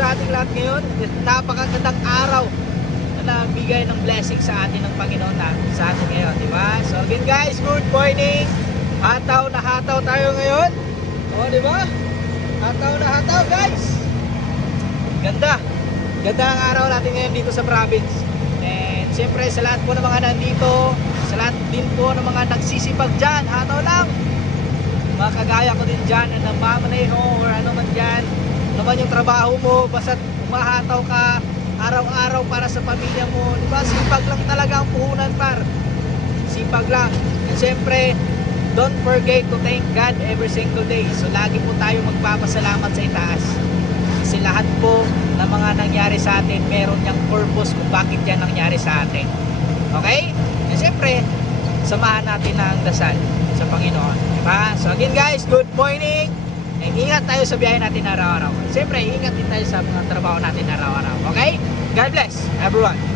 sa ating lahat ngayon. Napakagandang araw na nagbigay ng blessing sa atin ng Panginoon sa atin ngayon, di ba? So again guys, good morning. Hataw na hataw tayo ngayon. O, di ba? Hataw na hataw guys. Ganda. Ganda ang araw natin ngayon dito sa province. And siyempre sa lahat po ng mga nandito, sa lahat din po ng mga nagsisipag dyan, hataw lang. Mga kagaya ko din dyan na namamaneho or ano man dyan, naman yung trabaho mo, basta umahataw ka araw-araw para sa pamilya mo, di ba? Sipag lang talaga ang puhunan, par. Sipag lang. And siyempre, don't forget to thank God every single day. So lagi po tayo magpapasalamat sa itaas. Kasi lahat po ng mga nangyari sa atin, meron niyang purpose kung bakit yan nangyari sa atin. Okay? And siyempre, samahan natin ang dasal sa Panginoon. Diba? So again guys, good morning. And ingat tayo sa biyahe natin araw-araw. Siyempre, ingat din tayo sa mga trabaho natin araw-araw. Okay? God bless everyone.